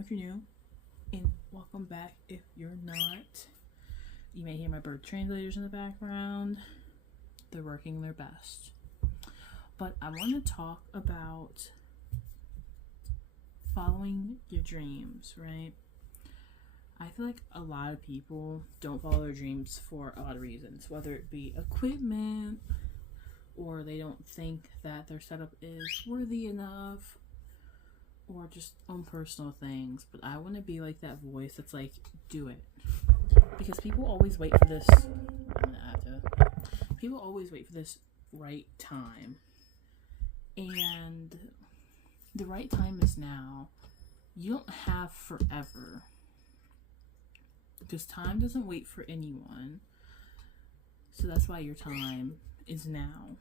welcome if you're new, and welcome back if you're not. You may hear my bird translators in the background. They're working their best. But I want to talk about following your dreams, right? I feel like a lot of people don't follow their dreams for a lot of reasons, whether it be equipment, or they don't think that their setup is worthy enough, or just own personal things. But I want to be like that voice that's like, do it. Because people always wait for this. People always wait for this right time. And the right time is now. You don't have forever. Because time doesn't wait for anyone. So that's why your time is now.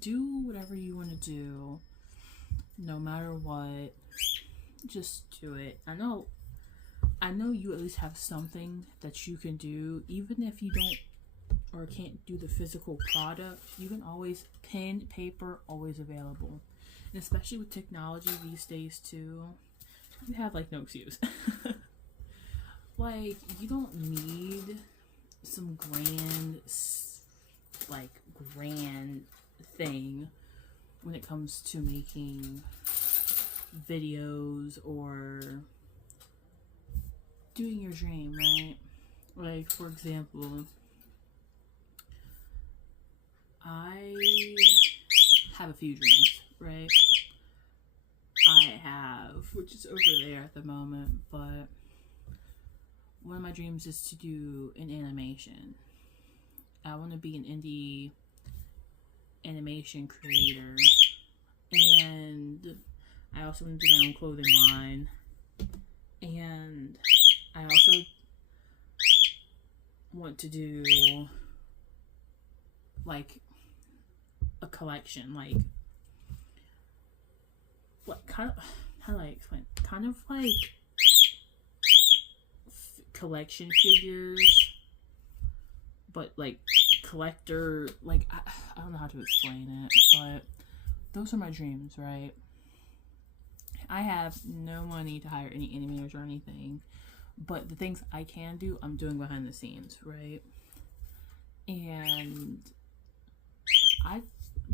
Do whatever you want to do. No matter what. Just do it. I know you at least have something that you can do. Even if you don't or can't do the physical product, you can always pen, paper, always available. And especially with technology these days too, you have like no excuse. Like, you don't need some grand thing when it comes to making videos or doing your dream, right? Like, for example, I have a few dreams, right? I have, which is over there at the moment, but one of my dreams is to do an animation. I want to be an indie animation creator, and I also want to do my own clothing line, and I also want to do like a collection, like what kind of, how do I explain? Kind of like collection figures, but like collector, like I don't know how to explain it, but those are my dreams, right? I have no money to hire any animators or anything, but the things I can do, I'm doing behind the scenes, right? And I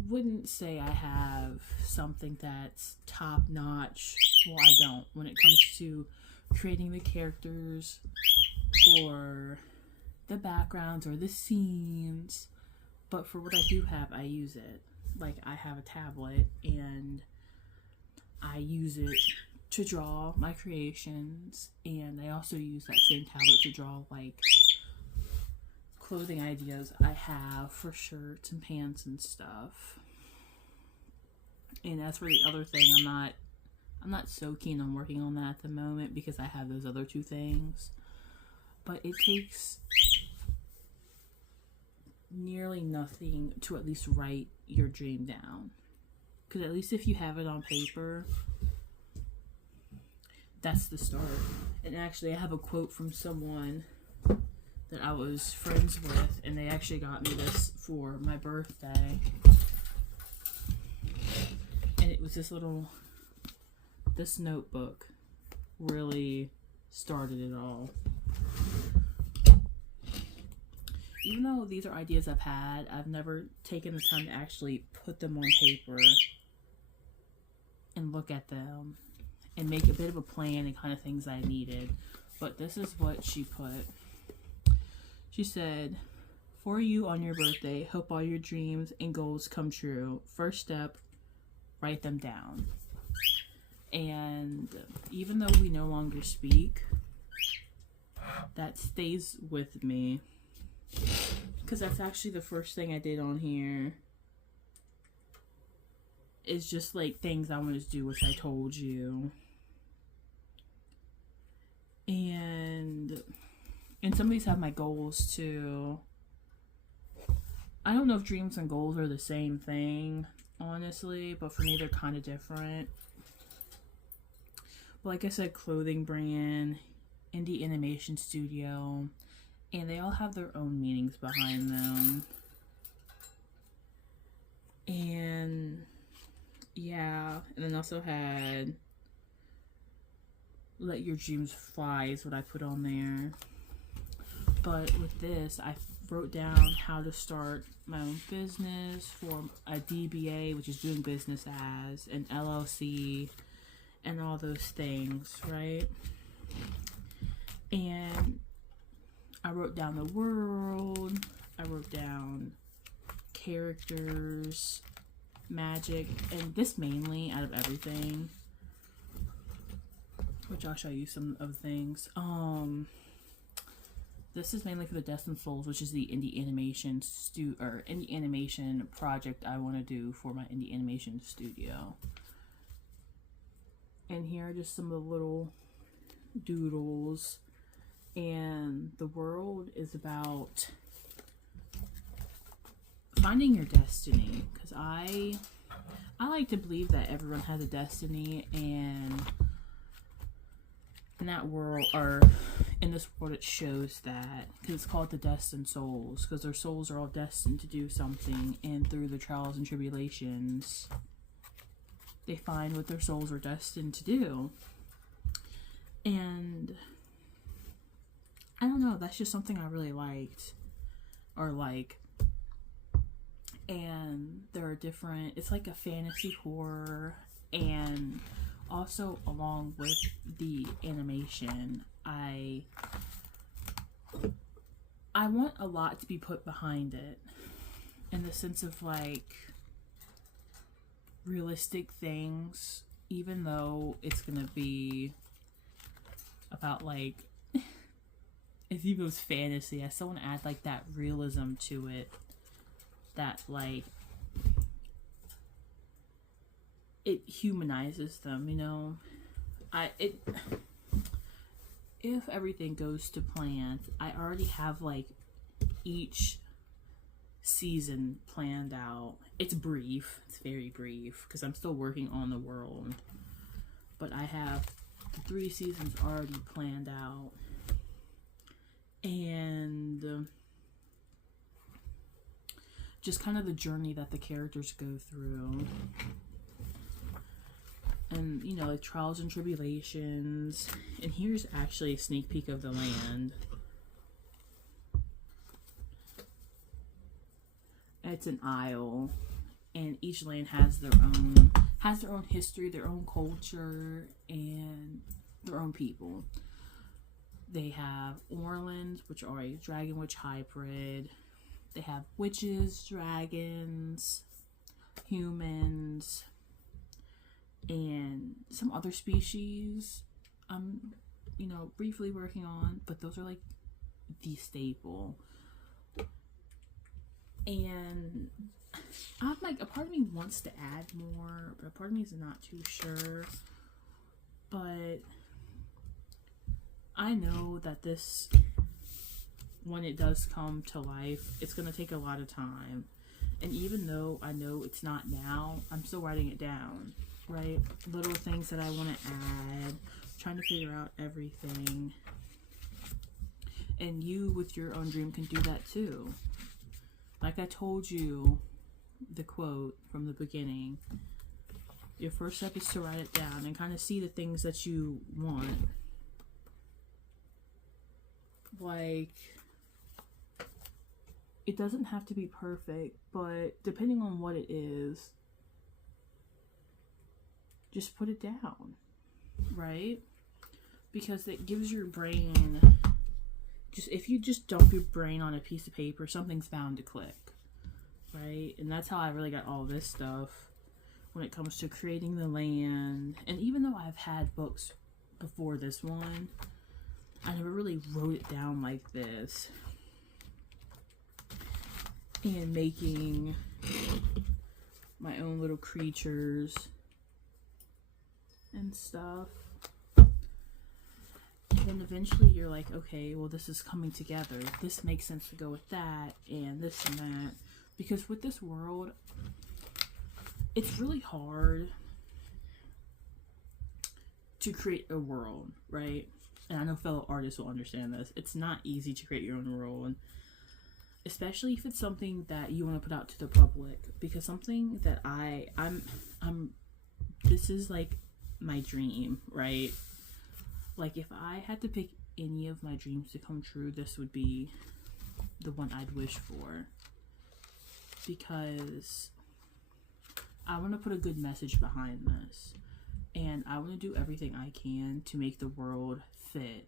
wouldn't say I have something that's top notch. Well, I don't when it comes to creating the characters or the backgrounds or the scenes, but for what I do have, I use it. Like, I have a tablet and I use it to draw my creations, and I also use that same tablet to draw like clothing ideas I have for shirts and pants and stuff. And as for the other thing, I'm not so keen on working on that at the moment because I have those other two things. But it takes nearly nothing to at least write your dream down. Because at least if you have it on paper, that's the start. And actually, I have a quote from someone that I was friends with, and they actually got me this for my birthday. And it was this notebook really started it all. Even though these are ideas I've had, I've never taken the time to actually put them on paper and look at them and make a bit of a plan and kind of things I needed. But this is what she put. She said, "For you on your birthday, hope all your dreams and goals come true. First step, write them down." And even though we no longer speak, that stays with me. Because that's actually the first thing I did on here. Is just like things I wanted to do, which I told you. And some of these have my goals too. I don't know if dreams and goals are the same thing, honestly, but for me they're kind of different. But like I said, clothing brand, indie animation studio, and they all have their own meanings behind them. And yeah, and then also had Let your dreams fly is what I put on there. But with this, I wrote down how to start my own business, form a DBA, which is doing business as, an LLC, and all those things, right? And I wrote down the world, I wrote down characters, magic, and this mainly out of everything, which I'll show you some of the things. This is mainly for the Destined Souls, which is the indie animation indie animation project I want to do for my indie animation studio. And here are just some of the little doodles. And the world is about finding your destiny, because I like to believe that everyone has a destiny, and in that world, or in this world, it shows that, because it's called the Destined Souls, because their souls are all destined to do something, and through the trials and tribulations, they find what their souls are destined to do. And I don't know, that's just something I really liked, or like. And there are different, it's like a fantasy horror, and also along with the animation, I want a lot to be put behind it, in the sense of like realistic things, even though it's gonna be about like, if you was fantasy, I still want to add like that realism to it, that like it humanizes them, you know. If everything goes to plan, I already have like each season planned out. It's brief, it's very brief, because I'm still working on the world, but I have the 3 seasons already planned out. And just kind of the journey that the characters go through, and you know, the trials and tribulations. And here's actually a sneak peek of the land. It's an isle, and each land has their own history, their own culture, and their own people. They have Orlands, which are a dragon witch hybrid. They have witches, dragons, humans, and some other species I'm, you know, briefly working on, but those are like the staple. And I'm like, a part of me wants to add more, but a part of me is not too sure. But I know that this, when it does come to life, it's going to take a lot of time. And even though I know it's not now, I'm still writing it down, right? Little things that I want to add, trying to figure out everything. And you, with your own dream, can do that too. Like I told you, the quote from the beginning, your first step is to write it down and kind of see the things that you want. Like, it doesn't have to be perfect, but depending on what it is, just put it down, right? Because it gives your brain, just if you just dump your brain on a piece of paper, something's bound to click, right? And that's how I really got all this stuff when it comes to creating the land. And even though I've had books before this one, I never really wrote it down like this. And making my own little creatures and stuff. And then eventually you're like, okay, well, this is coming together. This makes sense to go with that, and this and that. Because with this world, it's really hard to create a world, right? And I know fellow artists will understand this. It's not easy to create your own world, especially if it's something that you want to put out to the public. Because something that I'm this is like my dream, right? Like, if I had to pick any of my dreams to come true, this would be the one I'd wish for. Because I want to put a good message behind this. And I want to do everything I can to make the world fit.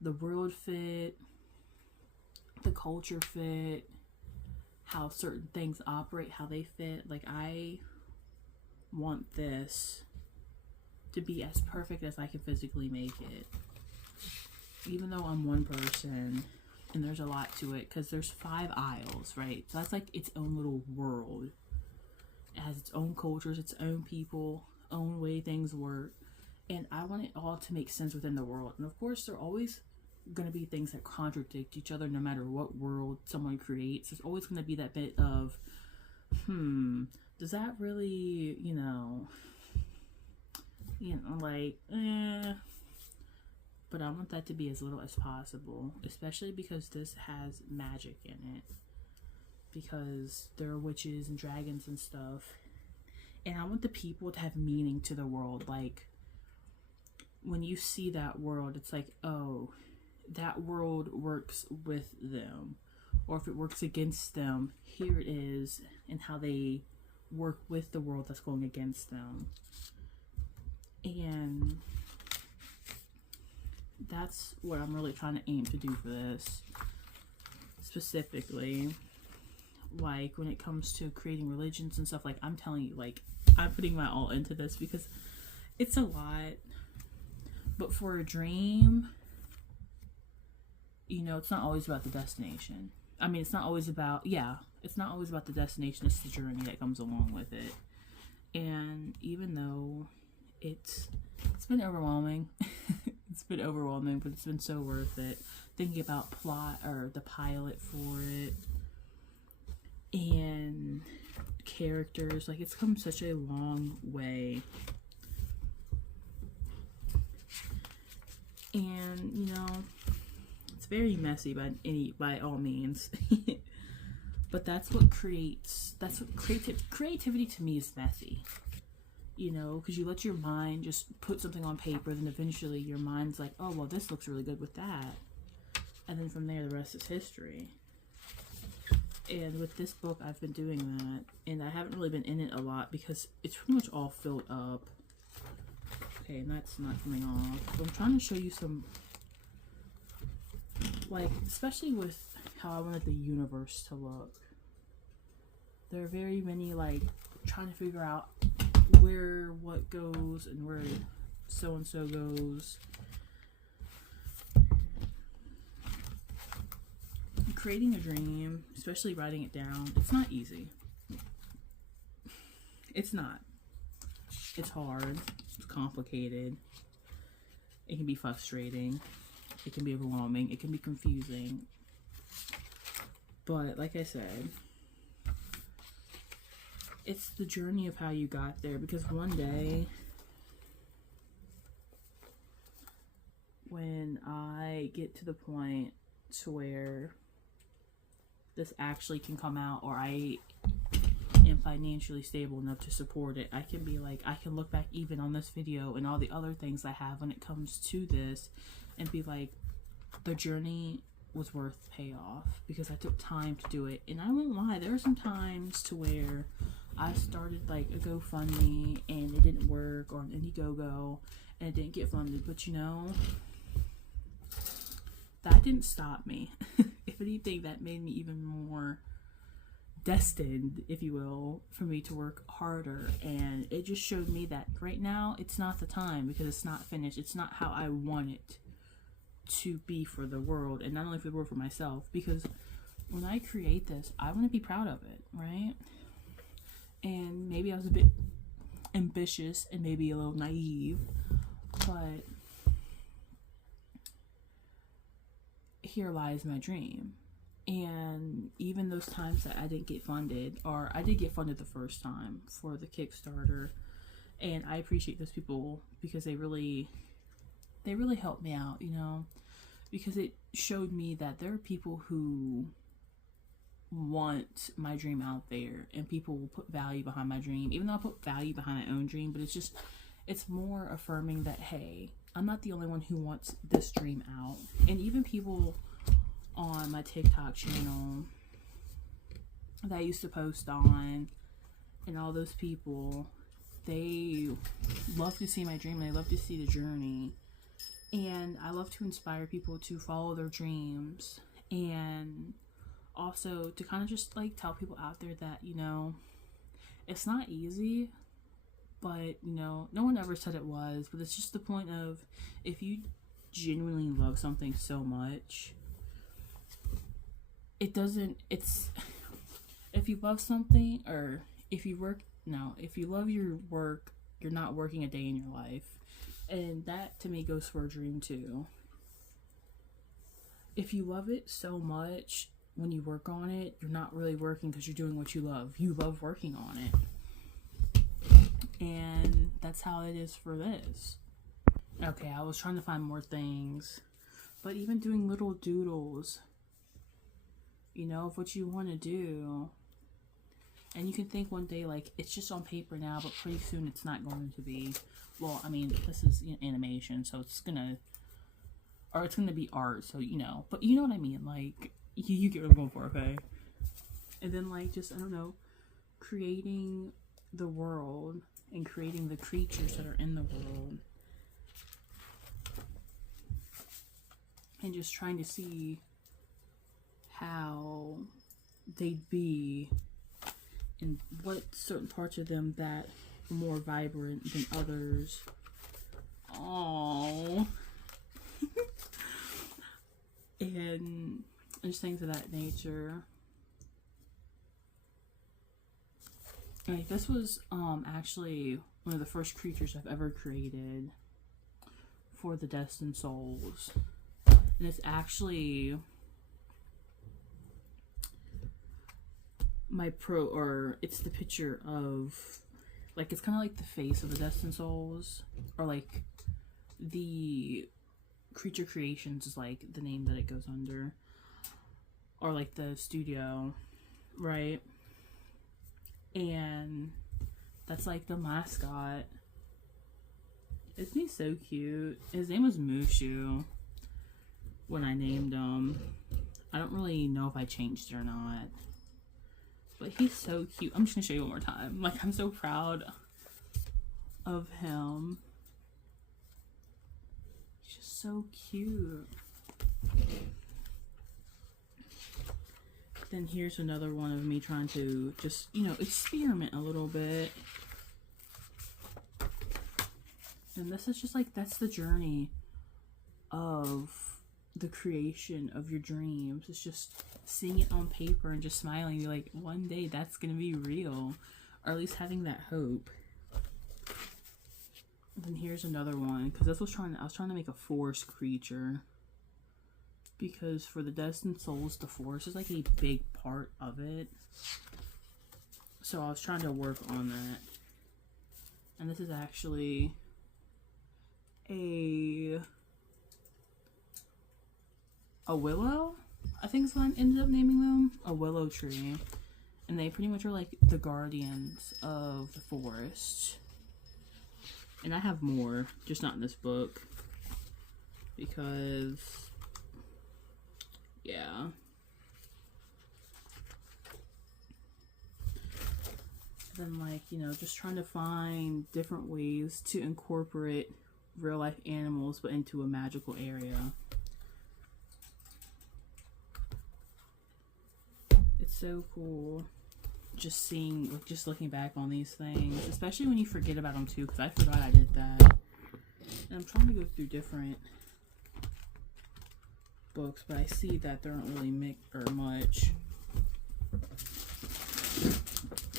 The world fit, the culture fit, how certain things operate, how they fit. Like, I want this to be as perfect as I can physically make it. Even though I'm one person and there's a lot to it, because there's 5 aisles, right? So that's like its own little world. It has its own cultures, its own people, own way things work. And I want it all to make sense within the world. And of course, there are always going to be things that contradict each other no matter what world someone creates. There's always going to be that bit of, does that really, like, But I want that to be as little as possible, especially because this has magic in it. Because there are witches and dragons and stuff. And I want the people to have meaning to the world. Like, when you see that world, it's like, oh, that world works with them. Or if it works against them, here it is, and how they work with the world that's going against them. And that's what I'm really trying to aim to do for this. Specifically, like, when it comes to creating religions and stuff, like, I'm telling you, like, I'm putting my all into this because it's a lot. But for a dream, it's not always about the destination. I mean, it's not always about, it's not always about the destination. It's the journey that comes along with it. And even though it's been overwhelming, but it's been so worth it. Thinking about plot or the pilot for it and characters, like, it's come such a long way. And it's very messy by all means. But that's what creativity to me is messy. Because you let your mind just put something on paper, then eventually your mind's like, oh, well, this looks really good with that. And then from there, the rest is history. And with this book, I've been doing that. And I haven't really been in it a lot because it's pretty much all filled up. Okay, and that's not coming off. But I'm trying to show you some, like, especially with how I wanted the universe to look. There are very many, like, trying to figure out where what goes and where so and so goes. Creating a dream, especially writing it down, it's not easy. It's not. It's hard. It's complicated. It can be frustrating. It can be overwhelming. It can be confusing. But like I said, it's the journey of how you got there. Because one day, when I get to the point to where this actually can come out, or I am financially stable enough to support it, I can be like, I can look back even on this video and all the other things I have when it comes to this and be like, the journey was worth the payoff because I took time to do it. And I won't lie, there are some times to where I started like a GoFundMe and it didn't work, or an Indiegogo and it didn't get funded, but that didn't stop me. If anything, that made me even more destined, if you will, for me to work harder. And it just showed me that right now it's not the time, because it's not finished. It's not how I want it to be for the world, and not only for the world, for myself. Because when I create this, I want to be proud of it, right? And maybe I was a bit ambitious and maybe a little naive, but here lies my dream. And even those times that I didn't get funded, or I did get funded the first time for the Kickstarter, and I appreciate those people because they really helped me out, because it showed me that there are people who want my dream out there, and people will put value behind my dream, even though I put value behind my own dream. But it's more affirming that, hey, I'm not the only one who wants this dream out. And even people on my TikTok channel that I used to post on, and all those people, they love to see my dream. They love to see the journey. And I love to inspire people to follow their dreams. And also to kind of just like tell people out there that, you know, it's not easy, but, you know, no one ever said it was. But it's just the point of, if you genuinely love something so much, if you love something, or if you love your work, you're not working a day in your life. And that to me goes for a dream too. If you love it so much, when you work on it, you're not really working because you're doing what you love. You love working on it. And that's how it is for this. Okay, I was trying to find more things. But even doing little doodles, you know, of what you want to do. And you can think one day, like, it's just on paper now, but pretty soon it's not going to be. Well, I mean, this is animation, so it's gonna be art, so, you know. But you know what I mean, like, you get what I'm going for, okay? And then, like, just, I don't know, creating the world and creating the creatures that are in the world. And just trying to see how they'd be, and what certain parts of them that are more vibrant than others. Aww. And just things of that nature. Like, this was actually one of the first creatures I've ever created for the Destined Souls. And it's actually it's the picture of, like, it's kind of like the face of the Destined Souls, or like the Creature Creations is like the name that it goes under, or like the studio, right? And that's like the mascot. Isn't he so cute? His name was Mushu when I named him. I don't really know if I changed it or not, but he's so cute. I'm just gonna show you one more time. Like, I'm so proud of him. He's just so cute. Then here's another one of me trying to just, you know, experiment a little bit. And this is just like, that's the journey of the creation of your dreams. It's just seeing it on paper and just smiling. You're like, one day that's gonna be real, or at least having that hope. And then here's another one, because I was trying to make a forest creature, because for the Destined Souls, the forest is like a big part of it. So I was trying to work on that. And this is actually a willow, I think is what I ended up naming them. A willow tree. And they pretty much are like the guardians of the forest. And I have more, just not in this book, because, yeah. Then, like, you know, just trying to find different ways to incorporate real life animals but into a magical area. It's so cool just seeing, just looking back on these things, especially when you forget about them too, because I forgot I did that. And I'm trying to go through different books, but I see that there aren't really much.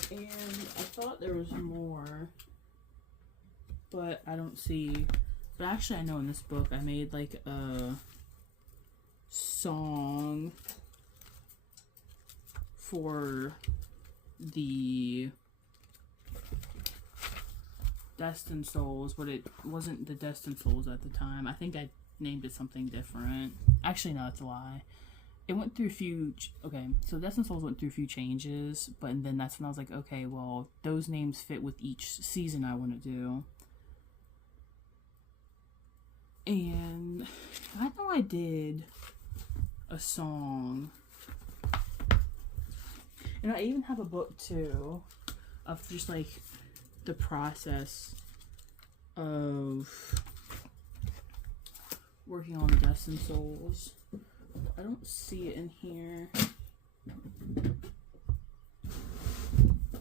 And I thought there was more, but I don't see. But actually, I know in this book I made like a song for the Destined Souls, but it wasn't the Destined Souls at the time. I think I named it something different. Actually, no, that's a lie. It went through a few, okay, so Destined Souls went through a few changes, but then that's when I was like, okay, well, those names fit with each season I want to do. And I know I did a song, and I even have a book too of just like the process of working on the Destined Souls. I don't see it in here,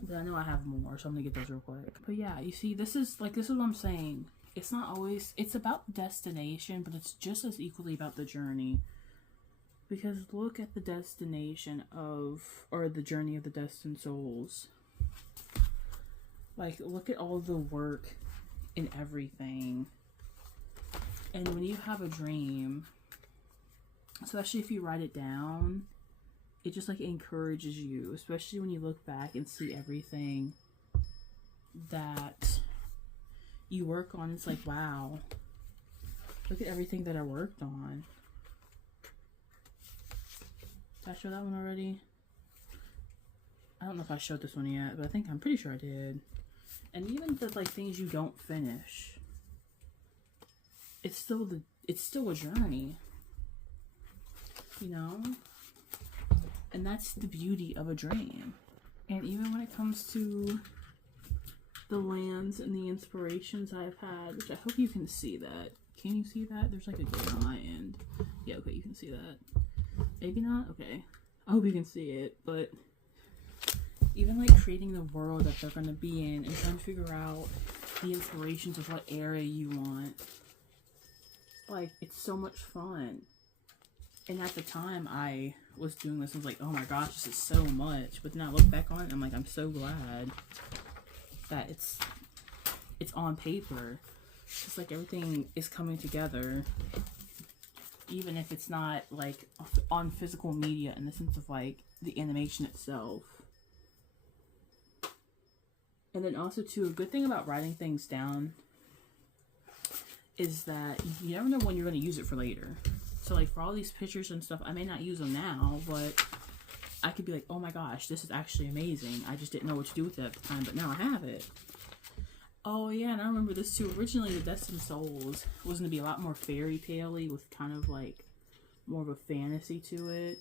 but I know I have more, so I'm gonna get those real quick. But yeah, you see, this is what I'm saying. It's not always, it's about the destination, but it's just as equally about the journey. Because look at the destination or the journey of the Destined Souls. Like, look at all the work and everything. And when you have a dream, especially if you write it down, it just like encourages you, especially when you look back and see everything that you work on. It's like, wow, look at everything that I worked on. Did I show that one already? I don't know if I showed this one yet, but I'm pretty sure I did. And even the like things you don't finish, it's still a journey, you know? And that's the beauty of a dream. And even when it comes to the lands and the inspirations I've had, which I hope you can see that. Can you see that? There's like a gate on my end. Yeah, okay, you can see that. Maybe not? Okay. I hope you can see it, but even like creating the world that they're gonna be in and trying to figure out the inspirations of what area you want. Like, it's so much fun. And at the time I was doing this, I was like, oh my gosh, this is so much. But then I look back on it and I'm like, I'm so glad that it's on paper. It's like everything is coming together. Even if it's not like on physical media in the sense of like the animation itself. And then also too, a good thing about writing things down is that you never know when you're going to use it for later. So like for all these pictures and stuff, I may not use them now, but I could be like, oh my gosh, this is actually amazing. I just didn't know what to do with it at the time, but now I have it. Oh yeah, and I remember this too. Originally, the Destined Souls was going to be a lot more fairy tale-y with kind of like more of a fantasy to it.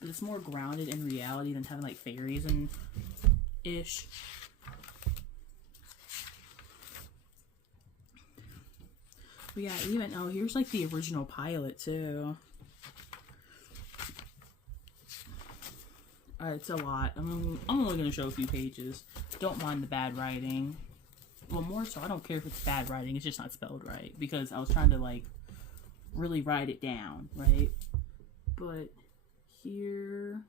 But it's more grounded in reality than having like fairies and ish. But yeah, even, oh, here's like the original pilot too. It's a lot. I'm only going to show a few pages. Don't mind the bad writing. Well, more so, I don't care if it's bad writing. It's just not spelled right. Because I was trying to, like, really write it down, right? But here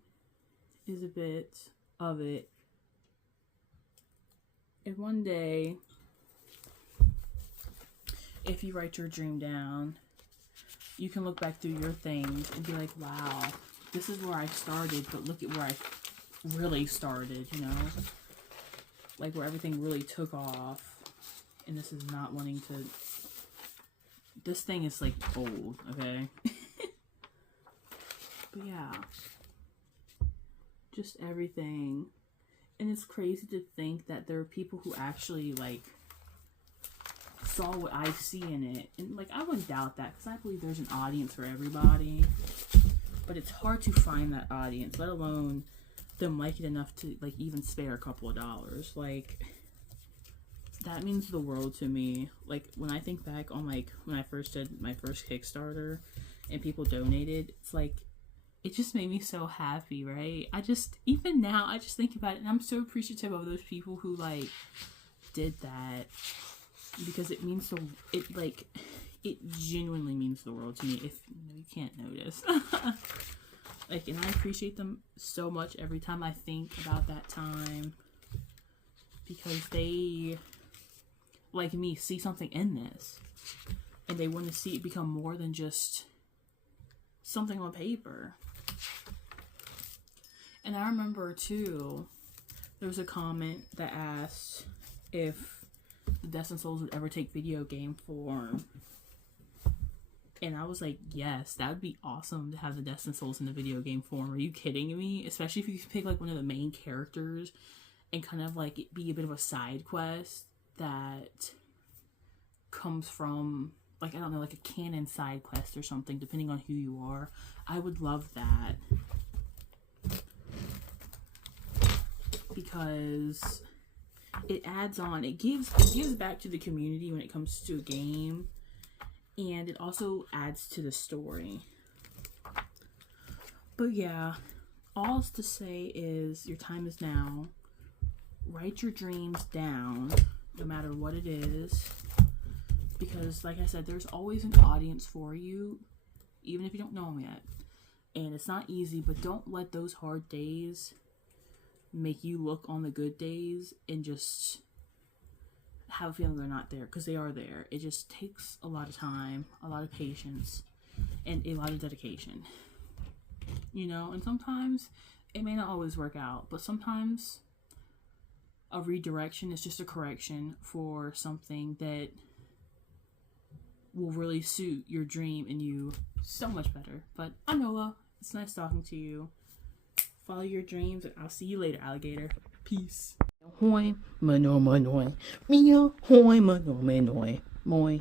is a bit of it. And one day, if you write your dream down, you can look back through your things and be like, wow, this is where I started, but look at where I really started, you know? Like where everything really took off. And this is not wanting to... This thing is like old, okay? But yeah. Just everything. And it's crazy to think that there are people who actually like saw what I see in it. And like I wouldn't doubt that because I believe there's an audience for everybody. But it's hard to find that audience, let alone them like it enough to like even spare a couple of dollars. Like that means the world to me. Like when I think back on like when I first did my first Kickstarter and people donated, it's like it just made me so happy, right? Even now I just think about it and I'm so appreciative of those people who like did that because it means so, it genuinely means the world to me if you can't notice. Like, and I appreciate them so much every time I think about that time because they, like me, see something in this and they want to see it become more than just something on paper. And I remember too, there was a comment that asked if the Destined Souls would ever take video game form. And I was like, yes, that would be awesome to have the Destined Souls in the video game form. Are you kidding me? Especially if you could pick like one of the main characters and kind of like it be a bit of a side quest that comes from like, I don't know, like a canon side quest or something, depending on who you are. I would love that. Because it adds on, it gives back to the community when it comes to a game, and it also adds to the story. But yeah, all to say is your time is now. Write your dreams down, no matter what it is, because like I said, there's always an audience for you, even if you don't know them yet. And it's not easy, but don't let those hard days make you look on the good days and just have a feeling they're not there, because they are there. It just takes a lot of time, a lot of patience, and a lot of dedication. You know, and sometimes it may not always work out, but sometimes a redirection is just a correction for something that will really suit your dream and you so much better. But I'm Noah. It's nice talking to you. Follow your dreams, and I'll see you later, alligator. Peace. Hoi, mano, mano, mia, hoi, mano, mano, moi.